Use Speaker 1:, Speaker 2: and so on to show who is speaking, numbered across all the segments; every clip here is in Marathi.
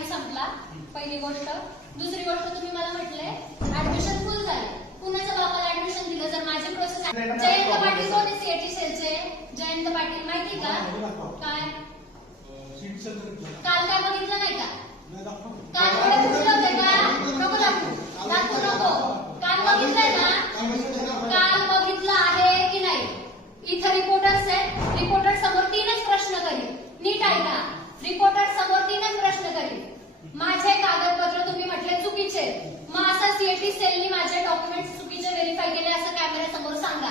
Speaker 1: टाइम संपला पहिली गोष्ट. दुसरी गोष्ट तुम्ही मला म्हटले ऍडमिशन फुल झाले. कुणाच्या बापाला ऍडमिशन दिलं जर माझी प्रोसेस जयंत पाटील कोण सीएटी सेलचे? जयंत पाटील माहिती का? काय? काल काय बघितलं नाही का काल डोळे फुटले होते का नको दाखवू दाखवू नको काल बघितलंय ना काल बघितलं आहे की नाही इथं रिपोर्टर्स आहेत रिपोर्टर समोर तीनच प्रश्न करील नीट ऐका रिपोर्टर समोर तीनच प्रश्न करील माझे कागदपत्र तुम्ही म्हटले चुकीचे मग असं सीएटी सेलनी माझे डॉक्युमेंट चुकीचे व्हेरीफाय केले असं कॅमेरा समोर सांगा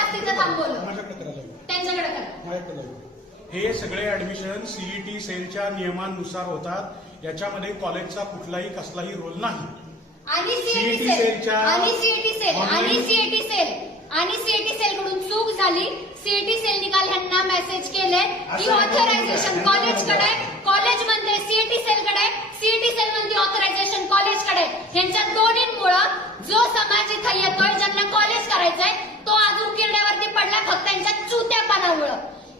Speaker 1: तिथं थांबवलं. त्यांच्याकडे करा.
Speaker 2: हे सगळे ऍडमिशन सीईटी सेलच्या नियमांनुसार होतात. याच्यामध्ये कॉलेजचा कुठलाही कसलाही रोल नाही.
Speaker 1: आणि सीएटी
Speaker 2: CET
Speaker 1: सेल.
Speaker 2: सेलच्या-
Speaker 1: आणि सीएटी सेल. आणि सीएटी सेल. आणि सेल कडून चूक झाली सीएटी सेल निकाल ह्यांना मेसेज केले. की ऑथरायझेशन. कॉलेजकडे कॉलेज म्हणते सीएटी सेलकडे सीएटी सेल म्हणते ऑथरायझेशन कॉलेजकडे यांच्या दोन्हींमुळं जो समाज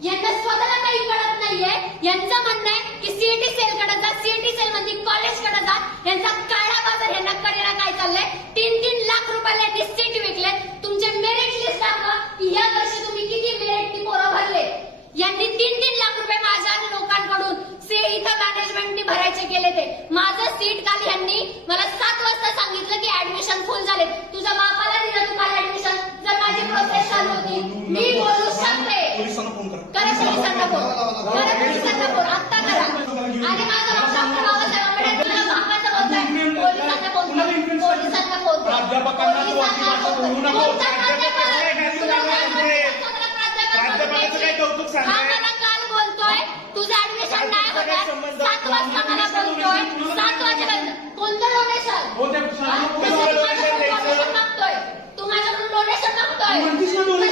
Speaker 1: यांना स्वतःला काही कळत नाहीये. यांचं म्हणणं आहे की सीईटी सेल कडे जा सीएटी सेल मध्ये कॉलेजकडे जा. यांचा काळा बाजार यांना करेला काय चाललंय? तीन तीन लाख रुपयाला यांनी सीट विकले तुमचे मेरिट लिस्ट दाखवा की या वर्षी तुम्ही किती मेरिटनी पोरं भरले. यांनी तीन तीन लाख रुपये माझ्या लोकांकडून से इथं मॅनेजमेंटनी भरायचे केले ते. माझं सीट काल यांनी मला सात वाजता सांगितलं की ऍडमिशन फुल हो तू माझ्याकडून डोनेशन
Speaker 2: मागतोय. म्हणतीस ना
Speaker 1: डोनेशन